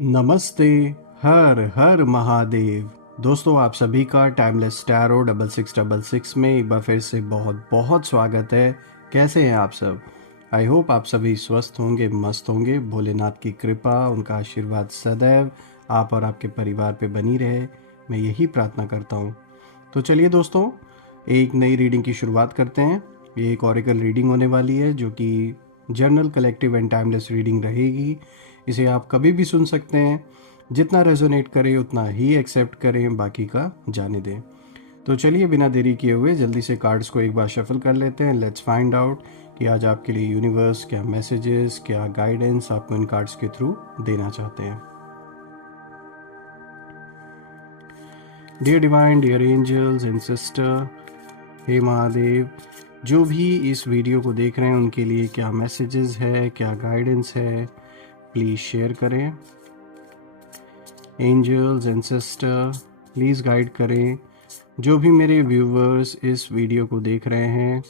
नमस्ते। हर हर महादेव। दोस्तों, आप सभी का टाइमलेस टैरो 6666 में एक बार फिर से बहुत बहुत स्वागत है। कैसे हैं आप सब? आई होप आप सभी स्वस्थ होंगे, मस्त होंगे। भोलेनाथ की कृपा, उनका आशीर्वाद सदैव आप और आपके परिवार पे बनी रहे, मैं यही प्रार्थना करता हूँ। तो चलिए दोस्तों, एक नई रीडिंग की शुरुआत करते हैं। ये एक ऑरेकल रीडिंग होने वाली है जो कि journal, collective and timeless reading रहेगी। इसे आप कभी भी सुन सकते हैं। जितना रेजोनेट करे उतना ही एक्सेप्ट करें, बाकी का जाने दें। तो चलिए बिना देरी किए हुए जल्दी से कार्ड्स को एक बार शफल कर लेते हैं। लेट्स फाइंड आउट कि आज आपके लिए यूनिवर्स क्या मैसेजेस, क्या गाइडेंस आपको इन कार्ड्स के थ्रू देना चाहते हैं। Dear divine, dear angels and sister, हे महादेव, जो भी इस वीडियो को देख रहे हैं उनके लिए क्या मैसेजेस है, क्या गाइडेंस है, प्लीज़ शेयर करें। Angels and sister, please guide करें। जो भी मेरे व्यूवर्स इस वीडियो को देख रहे हैं,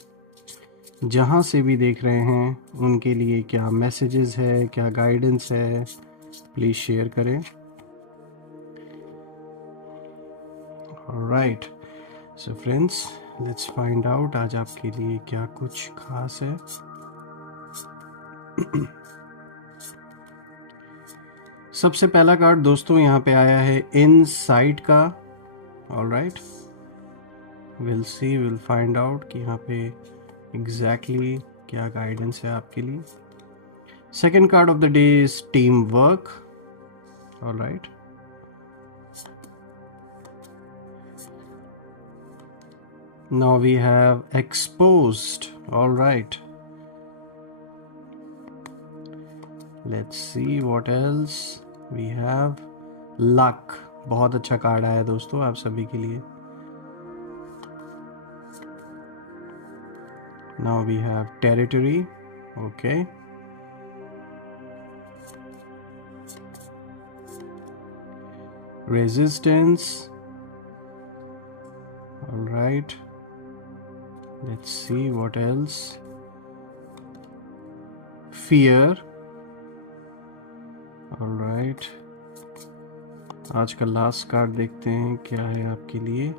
जहाँ से भी देख रहे हैं, उनके लिए क्या मैसेजेस है, क्या गाइडेंस है, प्लीज़ शेयर करें। Alright, so friends, let's find out आज आपके लिए क्या कुछ खास है। सबसे पहला कार्ड दोस्तों यहाँ पे आया है इनसाइट का। Alright, will see, will find out कि यहाँ पे एग्जैक्टली क्या गाइडेंस है आपके लिए। Second card of the day is team work. Alright, now we have exposed. All right, let's see what else we have. luck, बहुत अच्छा कार्ड आया दोस्तों आप सभी के लिए। now we have territory. okay, resistance. all right, let's see what else. fear. all right, आज का लास्ट कार्ड देखते हैं क्या है आपके लिए।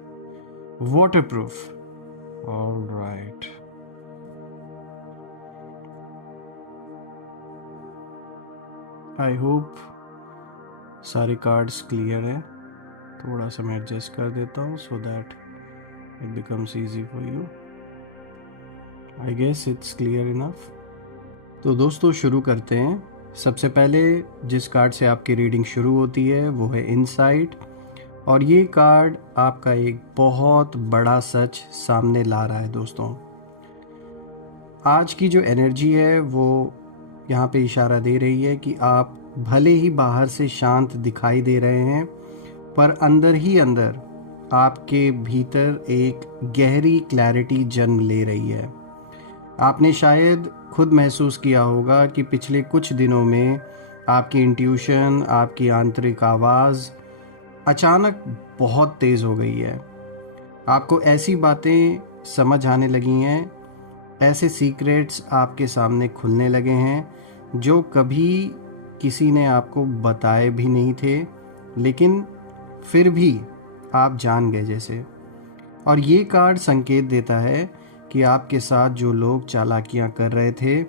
Waterproof. All right, I hope सारे कार्ड्स क्लियर है। थोड़ा सा मैं एडजस्ट कर देता हूँ so that it becomes easy for you. I guess it's clear enough. तो दोस्तों शुरू करते हैं। सबसे पहले जिस कार्ड से आपकी रीडिंग शुरू होती है वो है इनसाइट, और ये कार्ड आपका एक बहुत बड़ा सच सामने ला रहा है दोस्तों। आज की जो एनर्जी है वो यहाँ पे इशारा दे रही है कि आप भले ही बाहर से शांत दिखाई दे रहे हैं, पर अंदर ही अंदर आपके भीतर एक गहरी क्लैरिटी जन्म ले रही है। आपने शायद खुद महसूस किया होगा कि पिछले कुछ दिनों में आपकी इंट्यूशन, आपकी आंतरिक आवाज़ अचानक बहुत तेज़ हो गई है। आपको ऐसी बातें समझ आने लगी हैं, ऐसे सीक्रेट्स आपके सामने खुलने लगे हैं जो कभी किसी ने आपको बताए भी नहीं थे, लेकिन फिर भी आप जान गए जैसे। और ये कार्ड संकेत देता है कि आपके साथ जो लोग चालाकियाँ कर रहे थे,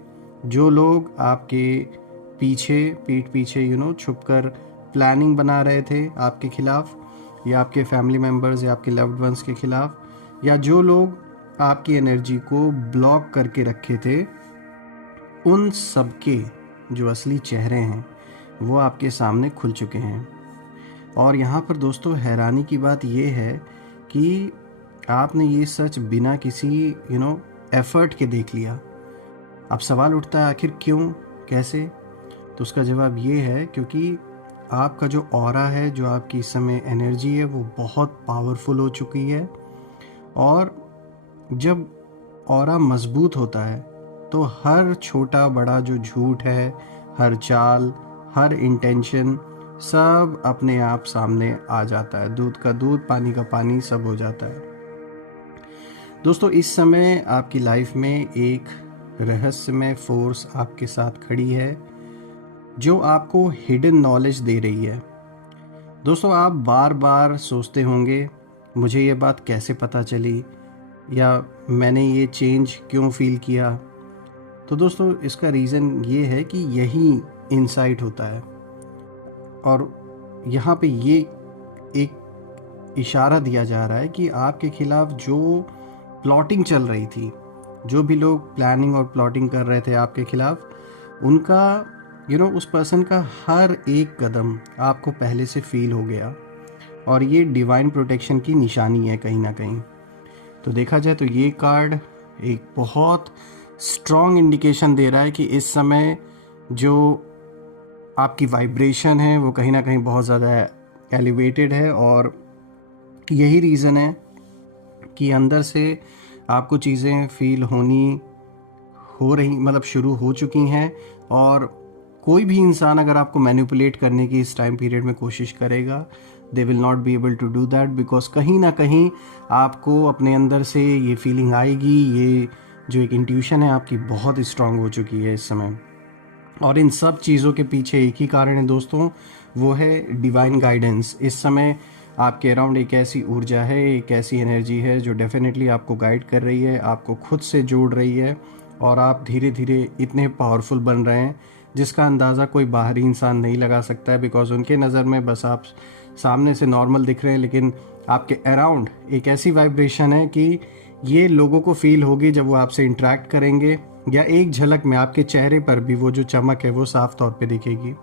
जो लोग आपके पीछे, पीठ पीछे छुपकर प्लानिंग बना रहे थे आपके खिलाफ, या आपके फैमिली मेम्बर्स या आपके लव्ड वंस के खिलाफ, या जो लोग आपकी एनर्जी को ब्लॉक करके रखे थे, उन सबके जो असली चेहरे हैं वो आपके सामने खुल चुके हैं। और यहाँ पर दोस्तों हैरानी की बात ये है कि आपने ये सच बिना किसी एफर्ट के देख लिया। अब सवाल उठता है आखिर क्यों, कैसे? तो उसका जवाब ये है क्योंकि आपका जो ऑरा है, जो आपकी इस समय एनर्जी है, वो बहुत पावरफुल हो चुकी है। और जब ऑरा मजबूत होता है तो हर छोटा बड़ा जो झूठ है, हर चाल, हर इंटेंशन सब अपने आप सामने आ जाता है। दूध का दूध, पानी का पानी, सब हो जाता है। दोस्तों इस समय आपकी लाइफ में एक रहस्यमय फोर्स आपके साथ खड़ी है, जो आपको हिडन नॉलेज दे रही है। दोस्तों, आप बार बार सोचते होंगे मुझे ये बात कैसे पता चली, या मैंने ये चेंज क्यों फील किया। तो दोस्तों, इसका रीज़न ये है कि यही इंसाइट होता है। और यहाँ पे ये एक इशारा दिया जा रहा है कि आपके खिलाफ जो प्लॉटिंग चल रही थी, जो भी लोग प्लानिंग और प्लॉटिंग कर रहे थे आपके खिलाफ, उनका उस पर्सन का हर एक कदम आपको पहले से फील हो गया। और ये डिवाइन प्रोटेक्शन की निशानी है कहीं ना कहीं। तो देखा जाए तो ये कार्ड एक बहुत स्ट्रॉन्ग इंडिकेशन दे रहा है कि इस समय जो आपकी वाइब्रेशन है वो कहीं ना कहीं बहुत ज़्यादा एलिवेटेड है। और यही रीज़न है कि अंदर से आपको चीज़ें फील हो रही, मतलब शुरू हो चुकी हैं। और कोई भी इंसान अगर आपको मैनिपुलेट करने की इस टाइम पीरियड में कोशिश करेगा, they will not be able to do that, because कहीं ना कहीं आपको अपने अंदर से ये फीलिंग आएगी, ये जो एक इंट्यूशन है आपकी बहुत स्ट्रांग हो चुकी है इस समय। और इन सब चीज़ों के पीछे एक ही कारण है दोस्तों, वो है डिवाइन गाइडेंस। इस समय आपके अराउंड एक ऐसी ऊर्जा है, एक ऐसी एनर्जी है जो डेफिनेटली आपको गाइड कर रही है, आपको खुद से जोड़ रही है। और आप धीरे धीरे इतने पावरफुल बन रहे हैं जिसका अंदाज़ा कोई बाहरी इंसान नहीं लगा सकता है, बिकॉज उनके नज़र में बस आप सामने से नॉर्मल दिख रहे हैं, लेकिन आपके अराउंड एक ऐसी वाइब्रेशन है कि ये लोगों को फील होगी जब वो आपसे इंटरेक्ट करेंगे, या एक झलक में आपके चेहरे पर भी वो जो चमक है वो साफ तौर पे दिखेगी।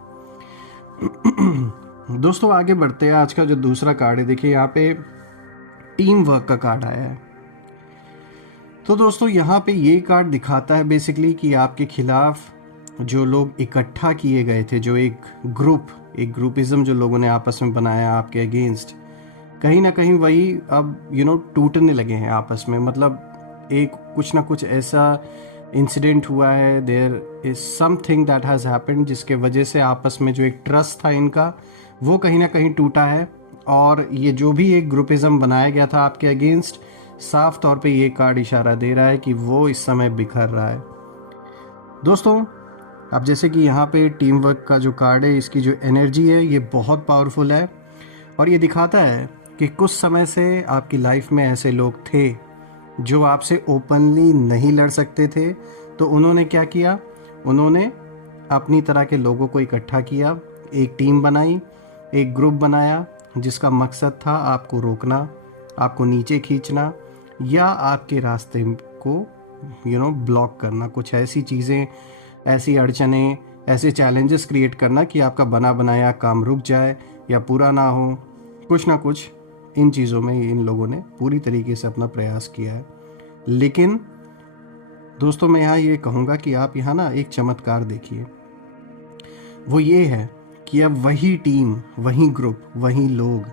दोस्तों, आगे बढ़ते हैं। आज का जो दूसरा कार्ड है, देखिए यहाँ पे टीम वर्क का कार्ड आया है। तो दोस्तों, यहाँ पे ये कार्ड दिखाता है बेसिकली कि आपके खिलाफ जो लोग इकट्ठा किए गए थे, जो एक ग्रुपिज्म जो लोगों ने आपस में बनाया आपके अगेंस्ट, कहीं ना कहीं वही अब टूटने लगे हैं आपस में। मतलब एक कुछ ना कुछ ऐसा इंसिडेंट हुआ है, there is something that has happened, जिसके वजह से आपस में जो एक ट्रस्ट था इनका वो कहीं ना कहीं टूटा है। और ये जो भी एक ग्रुपिज्म बनाया गया था आपके अगेंस्ट, साफ तौर पे ये कार्ड इशारा दे रहा है कि वो इस समय बिखर रहा है। दोस्तों, अब जैसे कि यहाँ पे टीम वर्क का जो कार्ड है, इसकी जो एनर्जी है ये बहुत पावरफुल है। और ये दिखाता है कि कुछ समय से आपकी लाइफ में ऐसे लोग थे जो आपसे ओपनली नहीं लड़ सकते थे। तो उन्होंने क्या किया, उन्होंने अपनी तरह के लोगों को इकट्ठा किया, एक टीम बनाई, एक ग्रुप बनाया, जिसका मकसद था आपको रोकना, आपको नीचे खींचना, या आपके रास्ते को ब्लॉक करना। कुछ ऐसी चीज़ें, ऐसी अड़चनें, ऐसे चैलेंजेस क्रिएट करना कि आपका बना बनाया काम रुक जाए या पूरा ना हो। कुछ ना कुछ इन चीज़ों में इन लोगों ने पूरी तरीके से अपना प्रयास किया है। लेकिन दोस्तों, मैं यहाँ ये कहूँगा कि आप यहाँ ना एक चमत्कार देखिए, वो ये है कि अब वही टीम, वही ग्रुप, वही लोग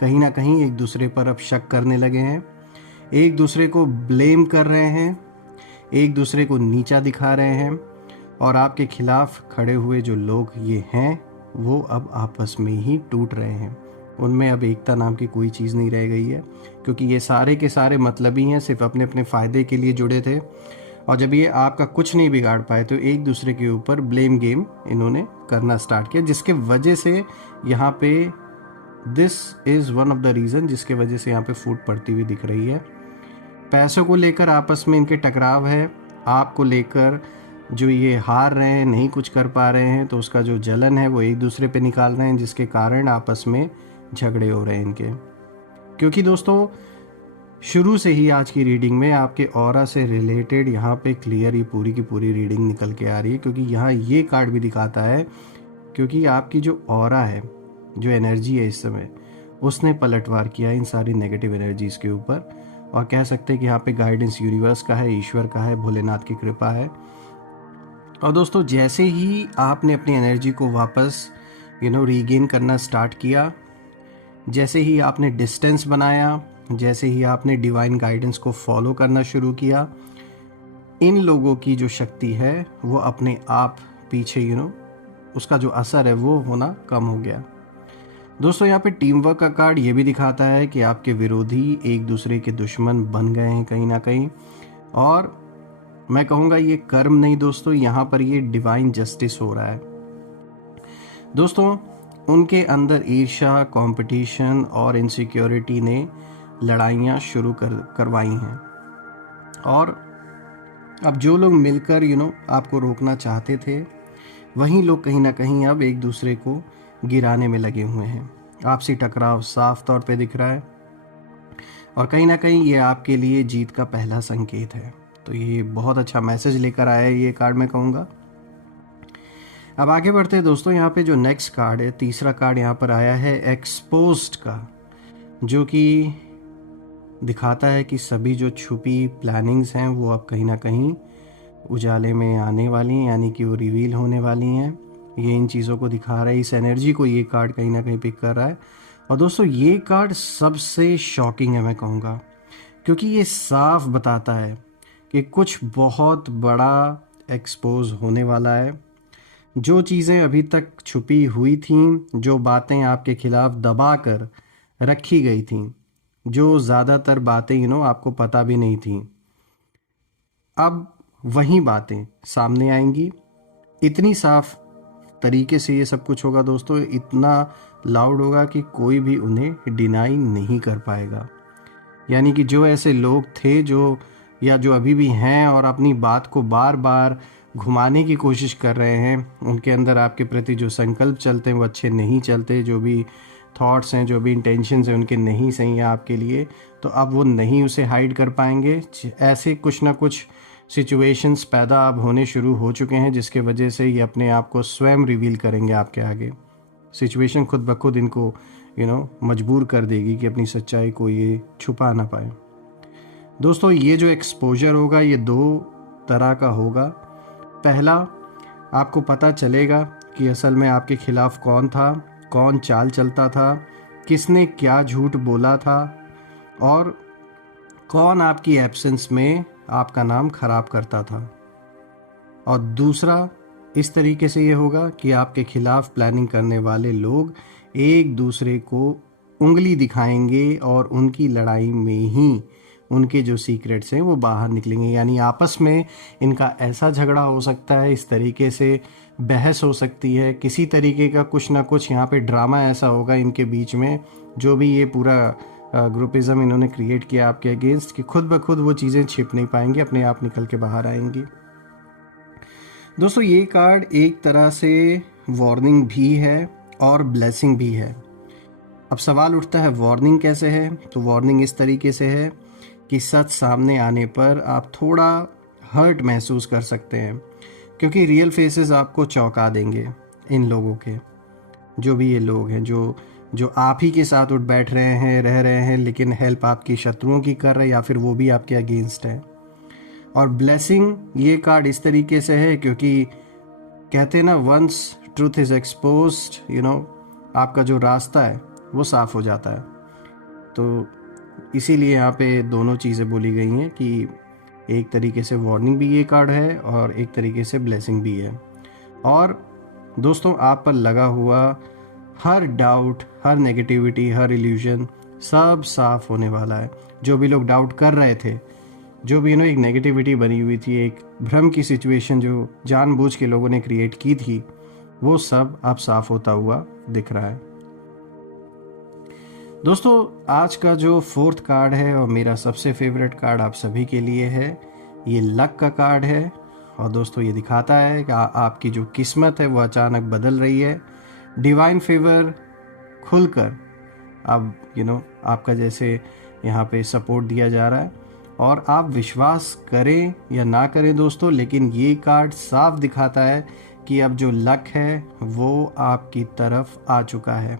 कहीं ना कहीं एक दूसरे पर अब शक करने लगे हैं, एक दूसरे को ब्लेम कर रहे हैं, एक दूसरे को नीचा दिखा रहे हैं। और आपके खिलाफ खड़े हुए जो लोग ये हैं, वो अब आपस में ही टूट रहे हैं। उनमें अब एकता नाम की कोई चीज़ नहीं रह गई है, क्योंकि ये सारे के सारे मतलबी हैं, सिर्फ अपने अपने फ़ायदे के लिए जुड़े थे। और जब ये आपका कुछ नहीं बिगाड़ पाए तो एक दूसरे के ऊपर ब्लेम गेम इन्होंने करना स्टार्ट किया, जिसके वजह से यहाँ पे this is one of the reason, जिसके वजह से यहाँ पे फूट पड़ती हुई दिख रही है। पैसों को लेकर आपस में इनके टकराव है, आपको लेकर जो ये हार रहे हैं, नहीं कुछ कर पा रहे हैं, तो उसका जो जलन है वो एक दूसरे पे निकाल रहे हैं, जिसके कारण आपस में झगड़े हो रहे हैं इनके। क्योंकि दोस्तों, शुरू से ही आज की रीडिंग में आपके ऑरा से रिलेटेड यहाँ पे क्लियर ही पूरी की पूरी रीडिंग निकल के आ रही है। क्योंकि यहाँ ये कार्ड भी दिखाता है, क्योंकि आपकी जो ऑरा है, जो एनर्जी है इस समय, उसने पलटवार किया इन सारी नेगेटिव एनर्जीज़ के ऊपर। और कह सकते हैं कि यहाँ पे गाइडेंस यूनिवर्स का है, ईश्वर का है, भोलेनाथ की कृपा है। और दोस्तों, जैसे ही आपने अपनी एनर्जी को वापस रीगेन करना स्टार्ट किया, जैसे ही आपने डिस्टेंस बनाया, जैसे ही आपने डिवाइन गाइडेंस को फॉलो करना शुरू किया, इन लोगों की जो शक्ति है वो अपने आप पीछे उसका जो असर है वो होना कम हो गया। दोस्तों, यहाँ पे टीम वर्क का कार्ड ये भी दिखाता है कि आपके विरोधी एक दूसरे के दुश्मन बन गए हैं कहीं ना कहीं। और मैं कहूँगा ये कर्म नहीं दोस्तों, यहाँ पर ये डिवाइन जस्टिस हो रहा है। दोस्तों, उनके अंदर ईर्ष्या, कंपटीशन और इनसिक्योरिटी ने लड़ाइयाँ शुरू करवाई हैं। और अब जो लोग मिलकर आपको रोकना चाहते थे, वहीं लोग कहीं ना कहीं अब एक दूसरे को गिराने में लगे हुए हैं। आपसी टकराव साफ तौर पे दिख रहा है और कहीं ना कहीं ये आपके लिए जीत का पहला संकेत है। तो ये बहुत अच्छा मैसेज लेकर आया है ये कार्ड, मैं कहूँगा। अब आगे बढ़ते हैं दोस्तों। यहाँ पे जो नेक्स्ट कार्ड है, तीसरा कार्ड यहाँ पर आया है एक्सपोज्ड का, जो कि दिखाता है कि सभी जो छुपी प्लानिंग्स हैं वो अब कहीं ना कहीं उजाले में आने वाली हैं, यानी कि वो रिवील होने वाली हैं। ये इन चीज़ों को दिखा रहा है, इस एनर्जी को ये कार्ड कहीं ना कहीं पिक कर रहा है। और दोस्तों, ये कार्ड सबसे शॉकिंग है, मैं कहूँगा, क्योंकि ये साफ बताता है कि कुछ बहुत बड़ा एक्सपोज होने वाला है। जो चीज़ें अभी तक छुपी हुई थीं, जो बातें आपके खिलाफ दबा कर रखी गई थीं, जो ज़्यादातर बातें आपको पता भी नहीं थीं, अब वही बातें सामने आएंगी। इतनी साफ तरीके से ये सब कुछ होगा दोस्तों, इतना लाउड होगा कि कोई भी उन्हें डिनाई नहीं कर पाएगा। यानी कि जो ऐसे लोग थे जो अभी भी हैं और अपनी बात को बार बार घुमाने की कोशिश कर रहे हैं, उनके अंदर आपके प्रति जो संकल्प चलते हैं वो अच्छे नहीं चलते, जो भी थॉट्स हैं, जो भी इंटेंशंस हैं उनके नहीं सही हैं आपके लिए, तो अब वो नहीं उसे हाइड कर पाएंगे। ऐसे कुछ ना कुछ सिचुएशंस पैदा अब होने शुरू हो चुके हैं, जिसके वजह से ये अपने आप को स्वयं रिवील करेंगे आपके आगे। सिचुएशन खुद ब खुद इनको मजबूर कर देगी कि अपनी सच्चाई को ये छुपा ना पाए। दोस्तों, ये जो एक्सपोजर होगा ये दो तरह का होगा। पहला, आपको पता चलेगा कि असल में आपके खिलाफ कौन था, कौन चाल चलता था, किसने क्या झूठ बोला था और कौन आपकी एब्सेंस में आपका नाम खराब करता था। और दूसरा, इस तरीके से ये होगा कि आपके खिलाफ प्लानिंग करने वाले लोग एक दूसरे को उंगली दिखाएंगे और उनकी लड़ाई में ही उनके जो सीक्रेट्स हैं वो बाहर निकलेंगे। यानी आपस में इनका ऐसा झगड़ा हो सकता है, इस तरीके से बहस हो सकती है, किसी तरीके का कुछ ना कुछ यहाँ पे ड्रामा ऐसा होगा इनके बीच में, जो भी ये पूरा ग्रुपिज़म इन्होंने क्रिएट किया आपके अगेंस्ट, कि खुद ब खुद वो चीज़ें छिप नहीं पाएंगी, अपने आप निकल के बाहर आएंगी। दोस्तों, ये कार्ड एक तरह से वार्निंग भी है और ब्लेसिंग भी है। अब सवाल उठता है, वार्निंग कैसे है? तो वार्निंग इस तरीके से है कि सच सामने आने पर आप थोड़ा हर्ट महसूस कर सकते हैं, क्योंकि रियल फेसेस आपको चौंका देंगे। इन लोगों के, जो भी ये लोग हैं जो आप ही के साथ उठ बैठ रहे हैं, रह रहे हैं, लेकिन हेल्प आपकी शत्रुओं की कर रहे हैं या फिर वो भी आपके अगेंस्ट है। और ब्लेसिंग, ये कार्ड इस तरीके से है क्योंकि कहते हैं ना, वंस ट्रूथ इज़ एक्सपोज्ड, आपका जो रास्ता है वो साफ हो जाता है। तो इसीलिए यहाँ पे दोनों चीज़ें बोली गई हैं कि एक तरीके से वार्निंग भी ये कार्ड है और एक तरीके से ब्लेसिंग भी है। और दोस्तों, आप पर लगा हुआ हर डाउट, हर नेगेटिविटी, हर इल्यूजन सब साफ होने वाला है। जो भी लोग डाउट कर रहे थे, जो भी एक नेगेटिविटी बनी हुई थी, एक भ्रम की सिचुएशन जो जानबूझ के लोगों ने क्रिएट की थी, वो सब अब साफ होता हुआ दिख रहा है। दोस्तों, आज का जो फोर्थ कार्ड है और मेरा सबसे फेवरेट कार्ड आप सभी के लिए है, ये लक का कार्ड है। और दोस्तों, ये दिखाता है कि आपकी जो किस्मत है वो अचानक बदल रही है। डिवाइन फेवर खुलकर अब आपका जैसे यहाँ पे सपोर्ट दिया जा रहा है। और आप विश्वास करें या ना करें दोस्तों, लेकिन ये कार्ड साफ दिखाता है कि अब जो लक है वो आपकी तरफ आ चुका है।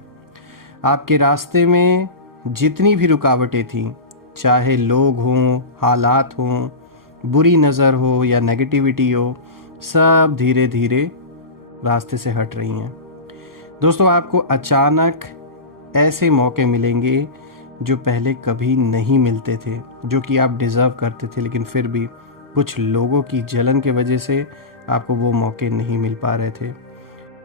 आपके रास्ते में जितनी भी रुकावटें थीं, चाहे लोग हों, हालात हों, बुरी नज़र हो या नेगेटिविटी हो, सब धीरे धीरे रास्ते से हट रही हैं। दोस्तों, आपको अचानक ऐसे मौके मिलेंगे जो पहले कभी नहीं मिलते थे, जो कि आप डिज़र्व करते थे, लेकिन फिर भी कुछ लोगों की जलन के वजह से आपको वो मौके नहीं मिल पा रहे थे।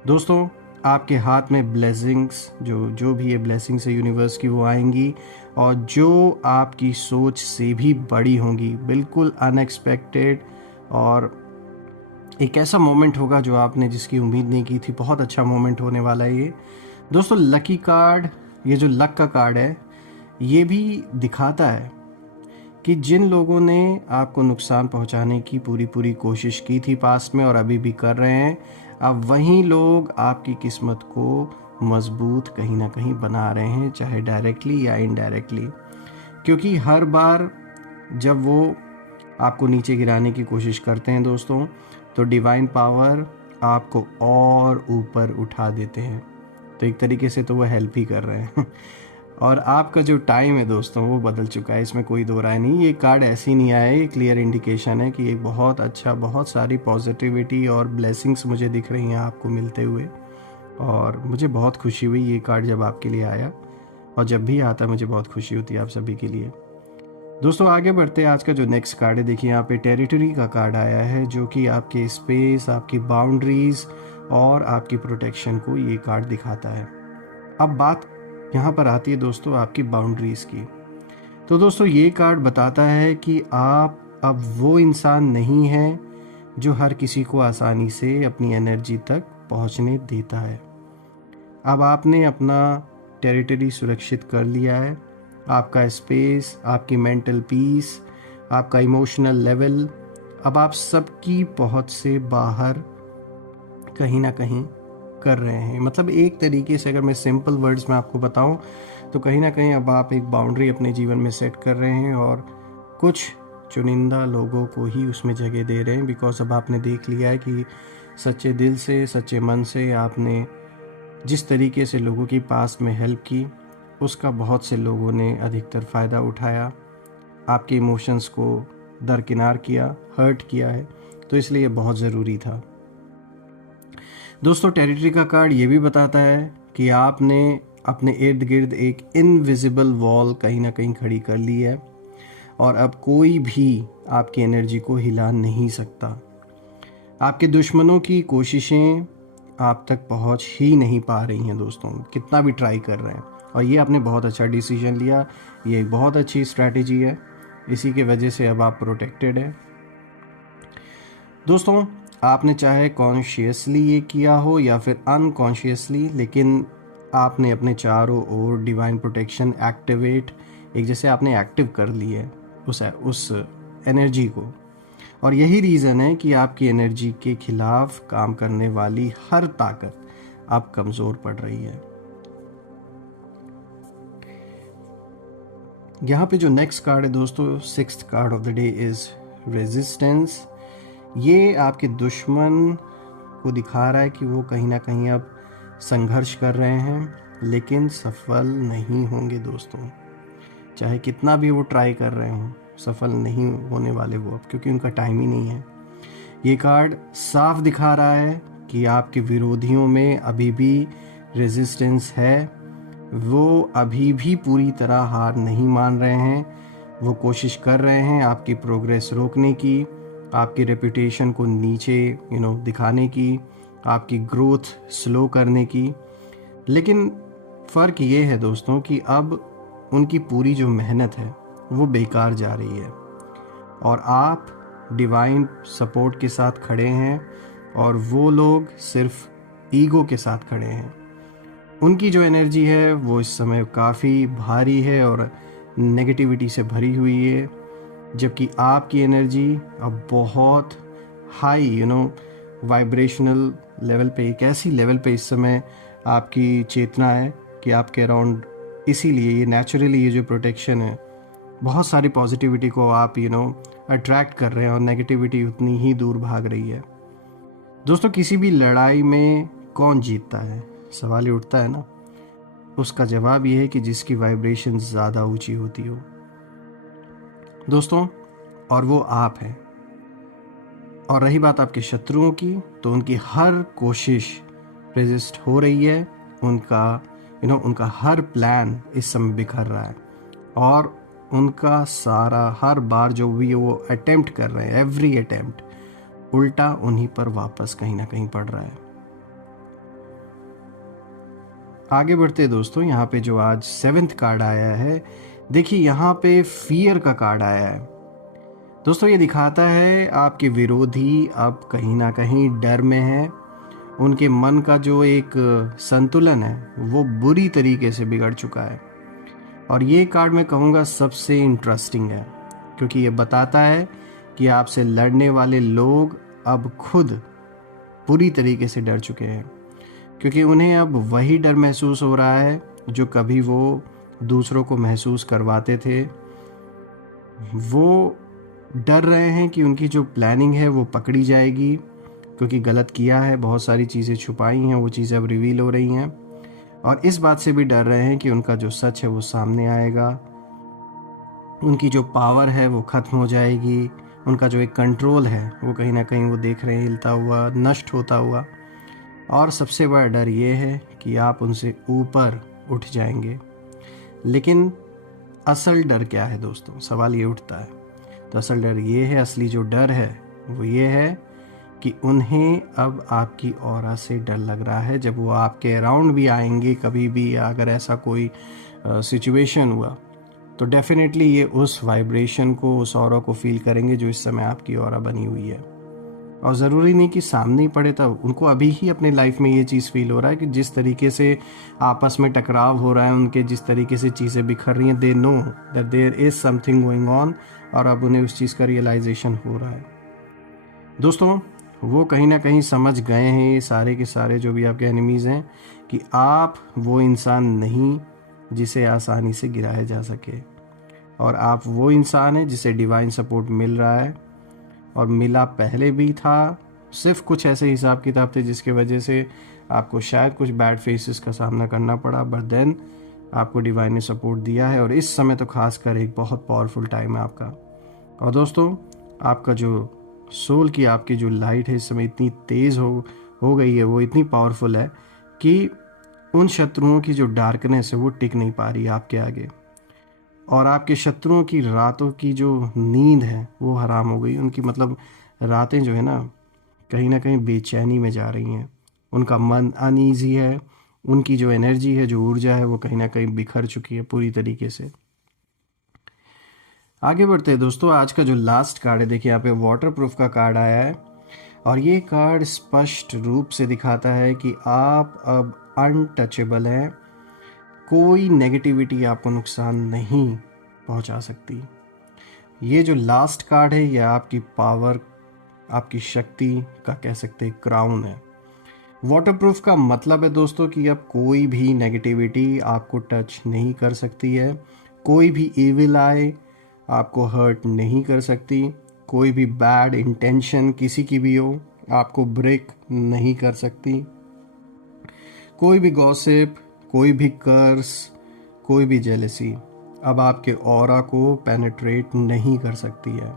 दोस्तों, आपके हाथ में ब्लेसिंग्स, जो भी ये ब्लेसिंग्स है यूनिवर्स की, वो आएंगी और जो आपकी सोच से भी बड़ी होंगी, बिल्कुल अनएक्सपेक्टेड और एक ऐसा मोमेंट होगा जो आपने जिसकी उम्मीद नहीं की थी। बहुत अच्छा मोमेंट होने वाला है ये दोस्तों। लकी कार्ड, ये जो लक का कार्ड है, ये भी दिखाता है कि जिन लोगों ने आपको नुकसान पहुंचाने की पूरी पूरी कोशिश की थी पास्ट में और अभी भी कर रहे हैं, अब वहीं लोग आपकी किस्मत को मजबूत कहीं ना कहीं बना रहे हैं, चाहे डायरेक्टली या इनडायरेक्टली। क्योंकि हर बार जब वो आपको नीचे गिराने की कोशिश करते हैं दोस्तों, तो डिवाइन पावर आपको और ऊपर उठा देते हैं। तो एक तरीके से तो वो हेल्प ही कर रहे हैं और आपका जो टाइम है दोस्तों वो बदल चुका है, इसमें कोई दो राय नहीं। ये कार्ड ऐसे ही नहीं आया, ये क्लियर इंडिकेशन है कि एक बहुत अच्छा, बहुत सारी पॉजिटिविटी और ब्लेसिंग्स मुझे दिख रही हैं आपको मिलते हुए। और मुझे बहुत खुशी हुई ये कार्ड जब आपके लिए आया, और जब भी आता है मुझे बहुत खुशी होती है आप सभी के लिए। दोस्तों आगे बढ़ते हैं, आज का जो नेक्स्ट कार्ड है, देखिए यहाँ पे टेरिटरी का कार्ड आया है, जो कि आपके स्पेस, आपकी बाउंड्रीज और आपकी प्रोटेक्शन को ये कार्ड दिखाता है। अब बात यहाँ पर आती है दोस्तों आपकी बाउंड्रीज की। तो दोस्तों ये कार्ड बताता है कि आप अब वो इंसान नहीं हैं जो हर किसी को आसानी से अपनी एनर्जी तक पहुँचने देता है। अब आपने अपना टेरिटरी सुरक्षित कर लिया है, आपका स्पेस, आपकी मेंटल पीस, आपका इमोशनल लेवल अब आप सबकी पहुंच से बाहर कहीं ना कहीं कर रहे हैं। मतलब एक तरीके से अगर मैं सिंपल वर्ड्स में आपको बताऊं तो कहीं ना कहीं अब आप एक बाउंड्री अपने जीवन में सेट कर रहे हैं और कुछ चुनिंदा लोगों को ही उसमें जगह दे रहे हैं। बिकॉज अब आपने देख लिया है कि सच्चे दिल से, सच्चे मन से आपने जिस तरीके से लोगों की पास में हेल्प की, उसका बहुत से लोगों ने अधिकतर फ़ायदा उठाया, आपके इमोशंस को दरकिनार किया, हर्ट किया है। तो इसलिए ये बहुत ज़रूरी था दोस्तों। टेरिटरी का कार्ड ये भी बताता है कि आपने अपने इर्द गिर्द एक इनविजिबल वॉल कहीं ना कहीं खड़ी कर ली है और अब कोई भी आपकी एनर्जी को हिला नहीं सकता। आपके दुश्मनों की कोशिशें आप तक पहुंच ही नहीं पा रही हैं दोस्तों, कितना भी ट्राई कर रहे हैं। और ये आपने बहुत अच्छा डिसीजन लिया, ये एक बहुत अच्छी स्ट्रैटेजी है, इसी के वजह से अब आप प्रोटेक्टेड है दोस्तों। आपने चाहे कॉन्शियसली ये किया हो या फिर अनकॉन्शियसली, लेकिन आपने अपने चारों ओर डिवाइन प्रोटेक्शन एक्टिवेट, एक जैसे आपने एक्टिव कर ली है उस एनर्जी को। और यही रीज़न है कि आपकी एनर्जी के खिलाफ काम करने वाली हर ताकत अब कमज़ोर पड़ रही है। यहाँ पे जो नेक्स्ट कार्ड है दोस्तों, sixth card of the day is resistance. ये आपके दुश्मन को दिखा रहा है कि वो कहीं ना कहीं अब संघर्ष कर रहे हैं, लेकिन सफल नहीं होंगे दोस्तों। चाहे कितना भी वो ट्राई कर रहे हों, सफल नहीं होने वाले वो अब, क्योंकि उनका टाइम ही नहीं है। ये कार्ड साफ दिखा रहा है कि आपके विरोधियों में अभी भी रेजिस्टेंस है, वो अभी भी पूरी तरह हार नहीं मान रहे हैं। वो कोशिश कर रहे हैं आपकी प्रोग्रेस रोकने की, आपकी रेपुटेशन को नीचे दिखाने की, आपकी ग्रोथ स्लो करने की। लेकिन फ़र्क ये है दोस्तों कि अब उनकी पूरी जो मेहनत है वो बेकार जा रही है और आप डिवाइन सपोर्ट के साथ खड़े हैं और वो लोग सिर्फ ईगो के साथ खड़े हैं। उनकी जो एनर्जी है वो इस समय काफ़ी भारी है और नेगेटिविटी से भरी हुई है, जबकि आपकी एनर्जी अब बहुत हाई वाइब्रेशनल लेवल पे, एक ऐसी लेवल पे इस समय आपकी चेतना है कि आपके अराउंड, इसीलिए ये नेचुरली ये जो प्रोटेक्शन है, बहुत सारी पॉजिटिविटी को आप अट्रैक्ट कर रहे हैं और नेगेटिविटी उतनी ही दूर भाग रही है दोस्तों। किसी भी लड़ाई में कौन जीतता है, सवाल ये उठता है ना। उसका जवाब ये है कि जिसकी वाइब्रेशन ज़्यादा ऊंची होती हो दोस्तों, और वो आप हैं। और रही बात आपके शत्रुओं की, तो उनकी हर कोशिश रेजिस्ट हो रही है, उनका हर प्लान इस समय बिखर रहा है और उनका सारा हर बार जो भी वो अटेम्प्ट कर रहे हैं, एवरी अटेम्प्ट उल्टा उन्हीं पर वापस कहीं ना कहीं पड़ रहा है। आगे बढ़ते दोस्तों, यहाँ पे जो आज 7th कार्ड आया है, देखिए यहाँ पे फियर का कार्ड आया है। दोस्तों ये दिखाता है आपके विरोधी अब कहीं ना कहीं डर में है। उनके मन का जो एक संतुलन है वो बुरी तरीके से बिगड़ चुका है। और ये कार्ड मैं कहूँगा सबसे इंटरेस्टिंग है, क्योंकि ये बताता है कि आपसे लड़ने वाले लोग अब खुद पूरी तरीके से डर चुके हैं, क्योंकि उन्हें अब वही डर महसूस हो रहा है जो कभी वो दूसरों को महसूस करवाते थे। वो डर रहे हैं कि उनकी जो प्लानिंग है वो पकड़ी जाएगी, क्योंकि गलत किया है, बहुत सारी चीज़ें छुपाई हैं, वो चीज़ें अब रिवील हो रही हैं। और इस बात से भी डर रहे हैं कि उनका जो सच है वो सामने आएगा, उनकी जो पावर है वो ख़त्म हो जाएगी, उनका जो एक कंट्रोल है वो कहीं ना कहीं वो देख रहे हैं हिलता हुआ, नष्ट होता हुआ। और सबसे बड़ा डर ये है कि आप उनसे ऊपर उठ जाएंगे। लेकिन असल डर क्या है दोस्तों, सवाल ये उठता है। तो असल डर ये है, असली जो डर है वो ये है कि उन्हें अब आपकी ऑरा से डर लग रहा है। जब वो आपके अराउंड भी आएंगे कभी भी, अगर ऐसा कोई सिचुएशन हुआ, तो डेफिनेटली ये उस वाइब्रेशन को, उस ऑरा को फील करेंगे जो इस समय आपकी ऑरा बनी हुई है। और ज़रूरी नहीं कि सामने ही पड़े, तब उनको अभी ही अपने लाइफ में ये चीज़ फील हो रहा है कि जिस तरीके से आपस में टकराव हो रहा है, उनके जिस तरीके से चीज़ें बिखर रही हैं, they know that there is something going on, और अब उन्हें उस चीज़ का रियलाइजेशन हो रहा है। दोस्तों वो कहीं ना कहीं समझ गए हैं, ये सारे के सारे जो भी आपके एनिमीज़ हैं, कि आप वो इंसान नहीं जिसे आसानी से गिराया जा सके, और आप वो इंसान हैं जिसे डिवाइन सपोर्ट मिल रहा है, और मिला पहले भी था। सिर्फ कुछ ऐसे हिसाब किताब थे जिसके वजह से आपको शायद कुछ बैड फेसेस का सामना करना पड़ा, बट देन आपको डिवाइन ने सपोर्ट दिया है। और इस समय तो खासकर एक बहुत पावरफुल टाइम है आपका। और दोस्तों आपका जो सोल की, आपकी जो लाइट है इस समय इतनी तेज़ हो गई है, वो इतनी पावरफुल है कि उन शत्रुओं की जो डार्कनेस है वो टिक नहीं पा रही है आपके आगे। और आपके शत्रुओं की रातों की जो नींद है वो हराम हो गई। उनकी मतलब रातें जो है ना कहीं बेचैनी में जा रही हैं। उनका मन अनईजी है, उनकी जो एनर्जी है, जो ऊर्जा है, वो कहीं ना कहीं बिखर चुकी है पूरी तरीके से। आगे बढ़ते हैं दोस्तों। आज का जो लास्ट कार्ड है, देखिए यहाँ पे वाटर प्रूफ का कार्ड आया है, और ये कार्ड स्पष्ट रूप से दिखाता है कि आप अब अनटचेबल हैं। कोई नेगेटिविटी आपको नुकसान नहीं पहुंचा सकती। ये जो लास्ट कार्ड है ये आपकी पावर, आपकी शक्ति का कह सकते हैं क्राउन है। वाटरप्रूफ का मतलब है दोस्तों कि अब कोई भी नेगेटिविटी आपको टच नहीं कर सकती है, कोई भी इविल आए आपको हर्ट नहीं कर सकती, कोई भी बैड इंटेंशन किसी की भी हो आपको ब्रेक नहीं कर सकती, कोई भी गॉसिप, कोई भी कर्स, कोई भी जेलसी अब आपके ऑरा को पेनिट्रेट नहीं कर सकती है।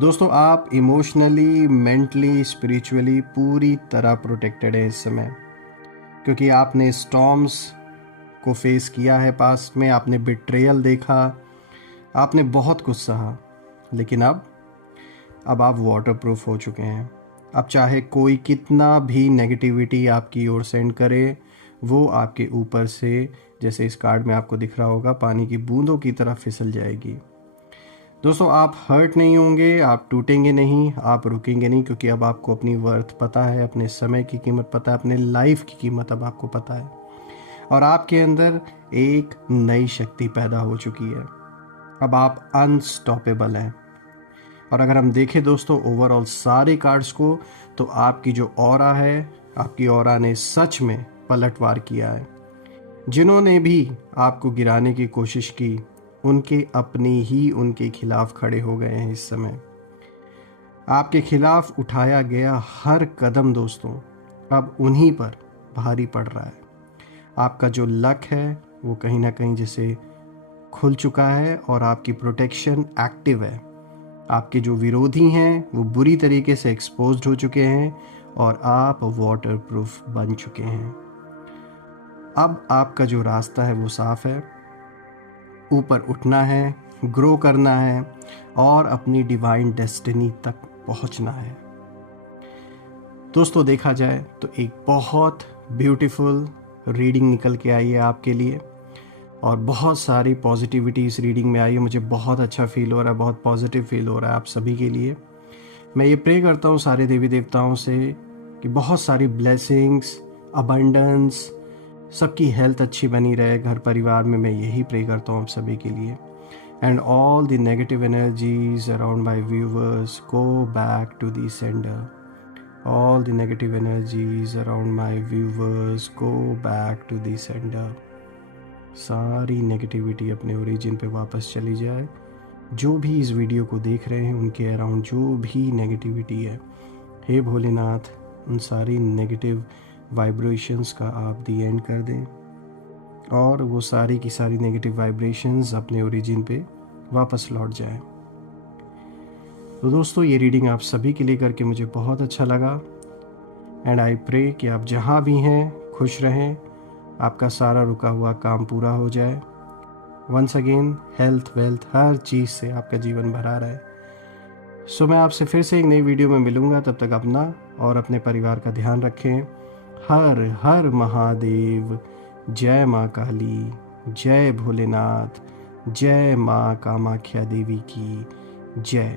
दोस्तों आप इमोशनली, मेंटली, स्पिरिचुअली पूरी तरह प्रोटेक्टेड है इस समय, क्योंकि आपने स्टॉर्म्स को फेस किया है पास्ट में, आपने बिट्रेयल देखा, आपने बहुत कुछ सहा। लेकिन अब आप वाटरप्रूफ हो चुके हैं। अब चाहे कोई कितना भी नेगेटिविटी आपकी ओर सेंड करे, वो आपके ऊपर से, जैसे इस कार्ड में आपको दिख रहा होगा, पानी की बूंदों की तरह फिसल जाएगी। दोस्तों आप हर्ट नहीं होंगे, आप टूटेंगे नहीं, आप रुकेंगे नहीं, क्योंकि अब आपको अपनी वर्थ पता है, अपने समय की कीमत पता है, अपने लाइफ की कीमत अब आपको पता है, और आपके अंदर एक नई शक्ति पैदा हो चुकी है। अब आप अनस्टॉपेबल हैं। और अगर हम देखें दोस्तों ओवरऑल सारे कार्ड्स को, तो आपकी जो ऑरा है, आपकी ऑरा ने सच में पलटवार किया है। जिन्होंने भी आपको गिराने की कोशिश की, उनके अपने ही उनके खिलाफ खड़े हो गए हैं इस समय। आपके खिलाफ उठाया गया हर कदम दोस्तों अब उन्हीं पर भारी पड़ रहा है। आपका जो लक है वो कहीं ना कहीं जैसे खुल चुका है, और आपकी प्रोटेक्शन एक्टिव है। आपके जो विरोधी हैं वो बुरी तरीके से एक्सपोज्ड हो चुके हैं, और आप वाटरप्रूफ बन चुके हैं। अब आपका जो रास्ता है वो साफ है, ऊपर उठना है, ग्रो करना है, और अपनी डिवाइन डेस्टिनी तक पहुंचना है। दोस्तों देखा जाए तो एक बहुत ब्यूटीफुल रीडिंग निकल के आई है आपके लिए। और बहुत सारी पॉजिटिविटी इस रीडिंग में आई है। मुझे बहुत अच्छा फील हो रहा है, बहुत पॉजिटिव फील हो रहा है आप सभी के लिए। मैं ये प्रे करता हूँ सारे देवी देवताओं से कि बहुत सारी ब्लेसिंग्स, अबंडेंस, सबकी हेल्थ अच्छी बनी रहे घर परिवार में। मैं यही प्रे करता हूँ आप सभी के लिए। And all the negative energies around my viewers go back to the sender. All the negative energies around my viewers go back to the sender। सारी नेगेटिविटी अपने ओरिजिन पे वापस चली जाए। जो भी इस वीडियो को देख रहे हैं उनके अराउंड जो भी नेगेटिविटी है, हे भोलेनाथ उन सारी नेगेटिव वाइब्रेशंस का आप दी एंड कर दें और वो सारी की सारी नेगेटिव वाइब्रेशंस अपने ओरिजिन पे वापस लौट जाए। तो दोस्तों, ये रीडिंग आप सभी के लिए करके मुझे बहुत अच्छा लगा। एंड आई प्रे कि आप जहाँ भी हैं खुश रहें, आपका सारा रुका हुआ काम पूरा हो जाए। वंस अगेन हेल्थ वेल्थ हर चीज़ से आपका जीवन भरा रहे। सो मैं आपसे फिर से एक नई वीडियो में मिलूँगा। तब तक अपना और अपने परिवार का ध्यान रखें। हर हर महादेव। जय माँ काली, जय भोलेनाथ, जय माँ कामाख्या देवी की जय।